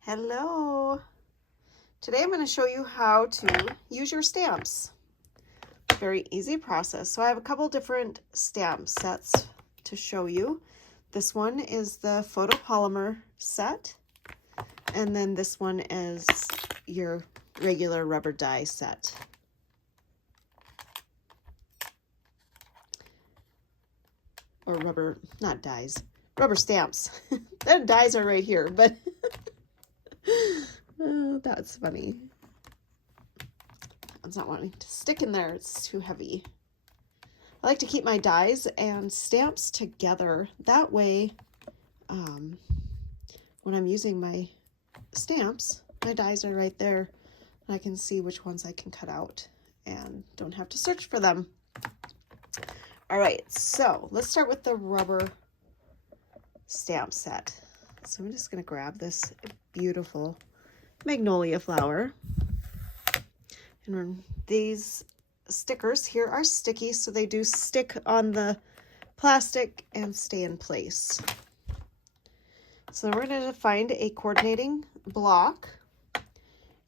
Hello. Today I'm going to show you how to use your stamps. Very easy process. So I have a couple different stamp sets to show you. This one is the photopolymer set, and then this one is your regular rubber die set. Or rubber, not dies, rubber stamps. The dies are right here, but oh, that's funny. It's not wanting to stick in there, it's too heavy. I like to keep my dies and stamps together. That way, when I'm using my stamps, my dies are right there, and I can see which ones I can cut out and don't have to search for them. All right, so let's start with the rubber stamp set. So I'm just going to grab this beautiful magnolia flower. And these stickers here are sticky, so they do stick on the plastic and stay in place. So we're going to find a coordinating block.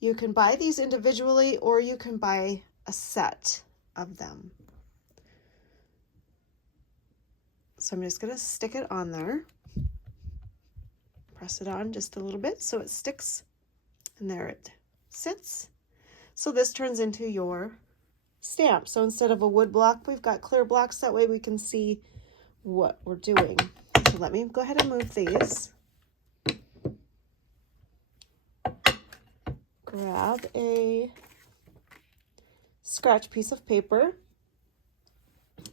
You can buy these individually, or you can buy a set of them. So I'm just going to stick it on there. Press it on just a little bit so it sticks, and there it sits. So this turns into your stamp. So instead of a wood block, we've got clear blocks. That way we can see what we're doing. So let me go ahead and move these. Grab a scratch piece of paper,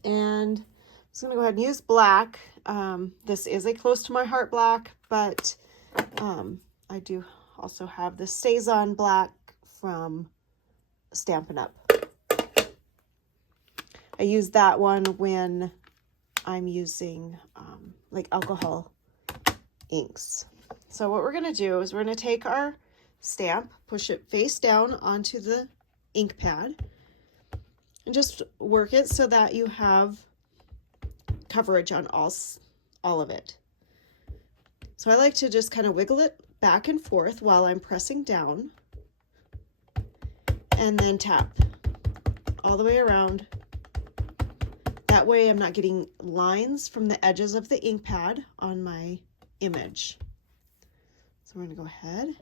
and I'm just going to go ahead and use black. This is a close to my heart black, but I do also have the Saison black from Stampin' Up. I use that one when I'm using like alcohol inks. So what we're going to do is we're going to take our stamp, push it face down onto the ink pad, and just work it so that you have coverage on all of it. So I like to just kind of wiggle it back and forth while I'm pressing down, and then tap all the way around. That way I'm not getting lines from the edges of the ink pad on my image. So we're going to go ahead,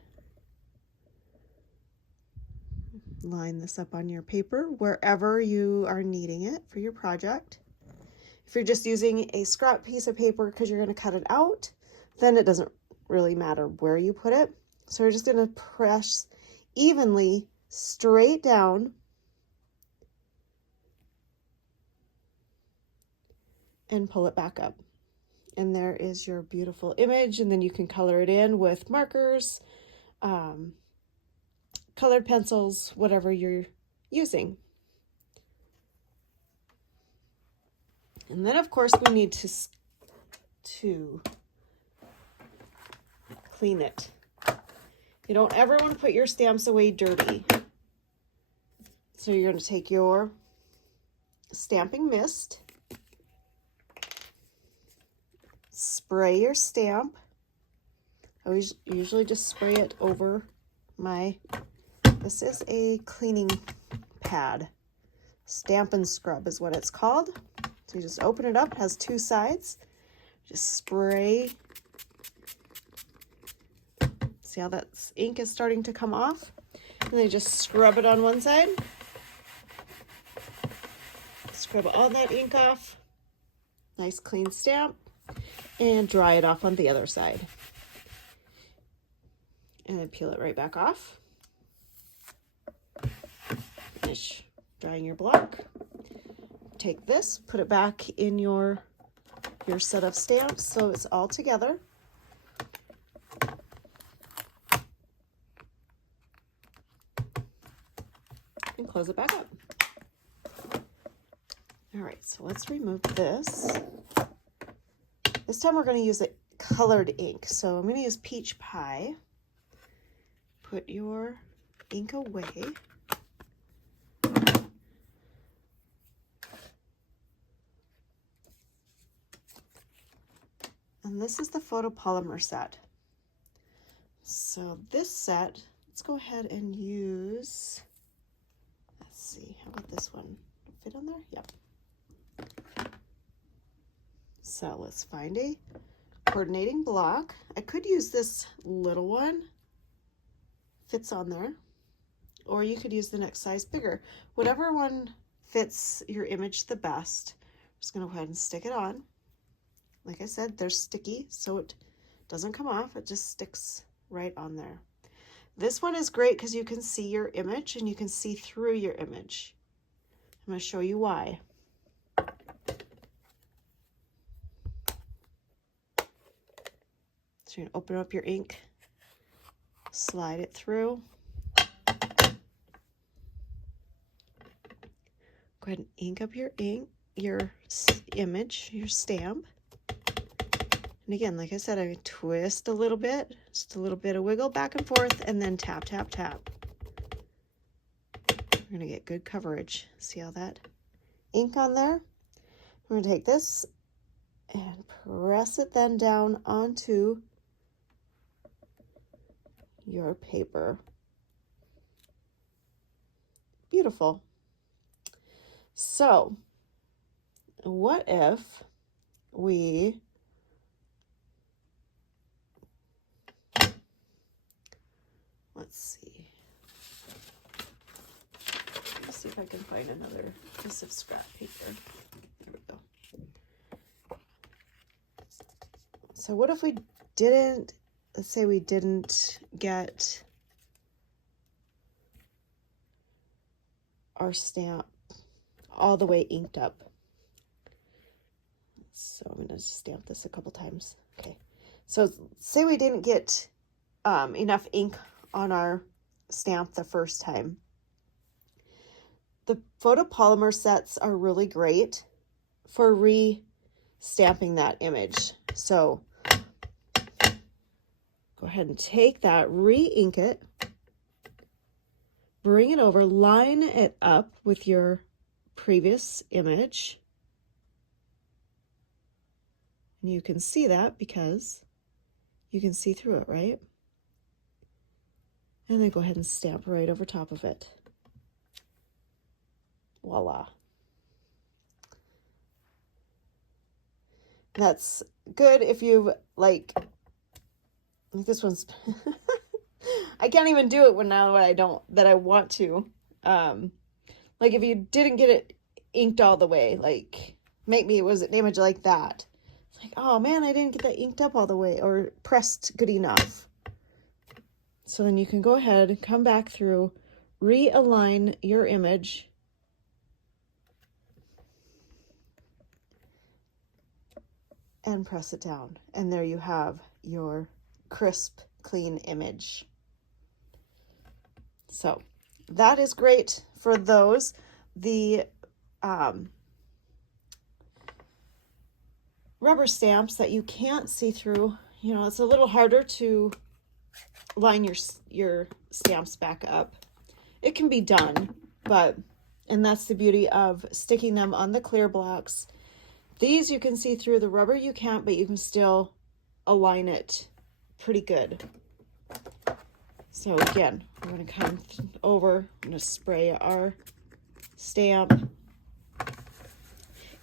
line this up on your paper wherever you are needing it for your project. If you're just using a scrap piece of paper because you're going to cut it out, then it doesn't really matter where you put it. So we're just going to press evenly straight down and pull it back up. And there is your beautiful image, and then you can color it in with markers, colored pencils, whatever you're using. And then of course we need to clean it. You don't ever want to put your stamps away dirty. So you're going to take your stamping mist, spray your stamp. I usually just spray it over this is a cleaning pad. Stampin' Scrub is what it's called. So you just open it up, it has two sides. Just spray. See how that ink is starting to come off? And then just scrub it on one side. Scrub all that ink off. Nice clean stamp. And dry it off on the other side. And then peel it right back off. Finish drying your block. Take this, put it back in your set of stamps so it's all together. And close it back up. All right, so let's remove this. This time we're going to use a colored ink. So I'm going to use Peach Pie. Put your ink away. And this is the photopolymer set. So this set, let's go ahead and use, let's see, how about this one? Fit on there? Yep. So let's find a coordinating block. I could use this little one, fits on there, or you could use the next size bigger. Whatever one fits your image the best. I'm just gonna go ahead and stick it on. Like I said, they're sticky, so it doesn't come off, it just sticks right on there. This one is great because you can see your image and you can see through your image. I'm gonna show you why. So you're gonna open up your ink, slide it through. Go ahead and ink up your image, your stamp. And again, like I said, I twist a little bit, just a little bit of wiggle back and forth, and then tap, tap, tap. We're gonna get good coverage. See all that ink on there? We're gonna take this and press it then down onto your paper. Beautiful. So, what if we let's see. Let's see if I can find another piece of scrap paper. There we go. So what if we didn't, let's say we didn't get our stamp all the way inked up. So I'm going to stamp this a couple times. Okay. So say we didn't get enough ink on our stamp the first time. The photopolymer sets are really great for re-stamping that image. So go ahead and take that, re-ink it, bring it over, line it up with your previous image. And you can see that because you can see through it, right? And then go ahead and stamp right over top of it. Voila. That's good if you've like this one's I can't even do it when I want to. Like if you didn't get it inked all the way, like it was an image like that. It's like, oh man, I didn't get that inked up all the way or pressed good enough. So then you can go ahead and come back through, realign your image. And press it down. And there you have your crisp, clean image. So that is great for those. The rubber stamps that you can't see through, you know, it's a little harder to line your stamps back up. It can be done, and that's the beauty of sticking them on the clear blocks. These you can see through, the rubber you can't, but you can still align it pretty good. So again, we're going to come over, I'm going to spray our stamp.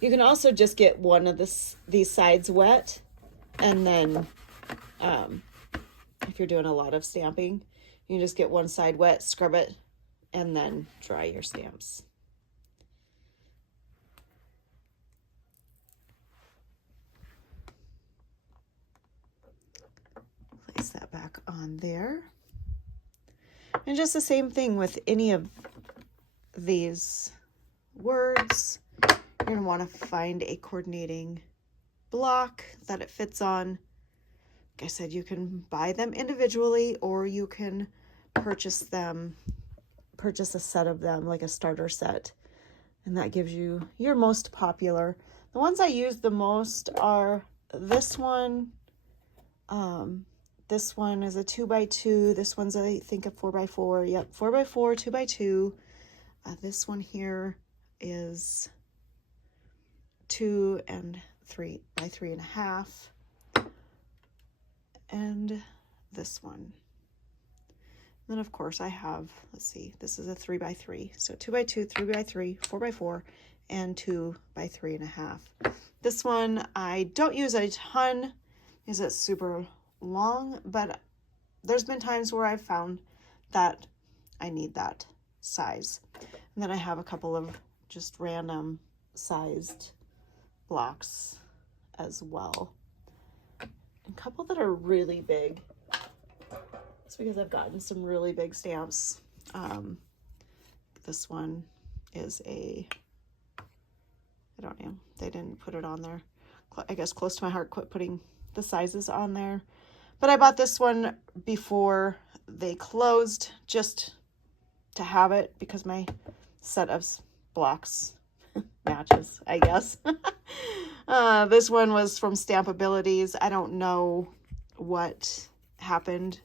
You can also just get one of these sides wet, and then if you're doing a lot of stamping, you can just get one side wet, scrub it, and then dry your stamps. Place that back on there. And just the same thing with any of these words. You're going to want to find a coordinating block that it fits on. Like I said, you can buy them individually, or you can purchase a set of them, like a starter set. And that gives you your most popular. The ones I use the most are this one. This one is a 2x2. This one's, I think, a 4x4. Yep, 4x4, 2x2. This one here is 2 and 3 by 3.5. And this one then of course I have, let's see, this is a 3x3. So 2x2, 3x3, 4x4, and 2x3.5. This one I don't use a ton because it's super long, but there's been times where I've found that I need that size. And then I have a couple of just random sized blocks as well. A couple that are really big. It's because I've gotten some really big stamps. This one is I don't know, they didn't put it on there. I guess close to my heart, quit putting the sizes on there. But I bought this one before they closed just to have it because my set of blocks matches, I guess. This one was from Stampabilities. I don't know what happened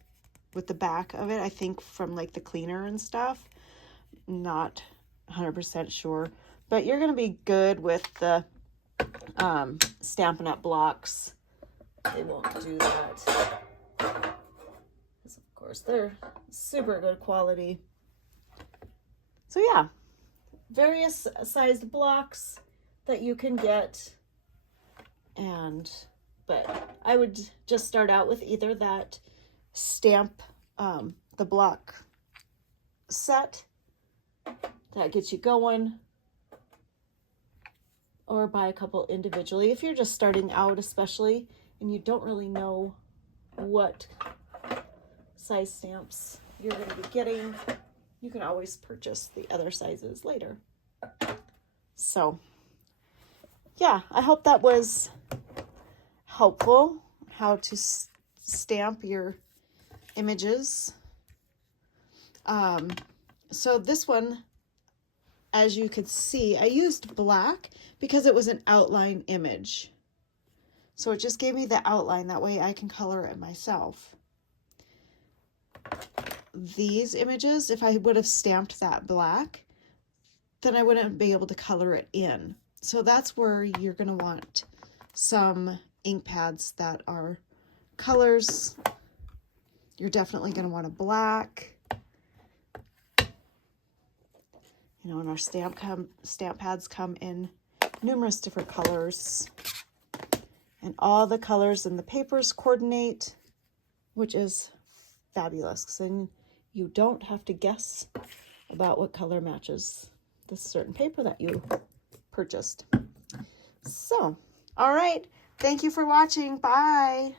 with the back of it. I think from like the cleaner and stuff. Not 100% sure. But you're going to be good with the Stampin' Up! Blocks. They won't do that. Because of course they're super good quality. So yeah, various sized blocks that you can get. But I would just start out with either that stamp, the block set that gets you going, or buy a couple individually. If you're just starting out especially, and you don't really know what size stamps you're going to be getting, you can always purchase the other sizes later. So yeah, I hope that was helpful, how to stamp your images. So this one, as you could see, I used black because it was an outline image. So it just gave me the outline, that way I can color it myself. These images, if I would have stamped that black, then I wouldn't be able to color it in. So that's where you're going to want some ink pads that are colors. You're definitely going to want a black. You know, and our stamp pads come in numerous different colors. And all the colors in the papers coordinate, which is fabulous. Because then you don't have to guess about what color matches this certain paper that you purchased. So, all right. Thank you for watching. Bye.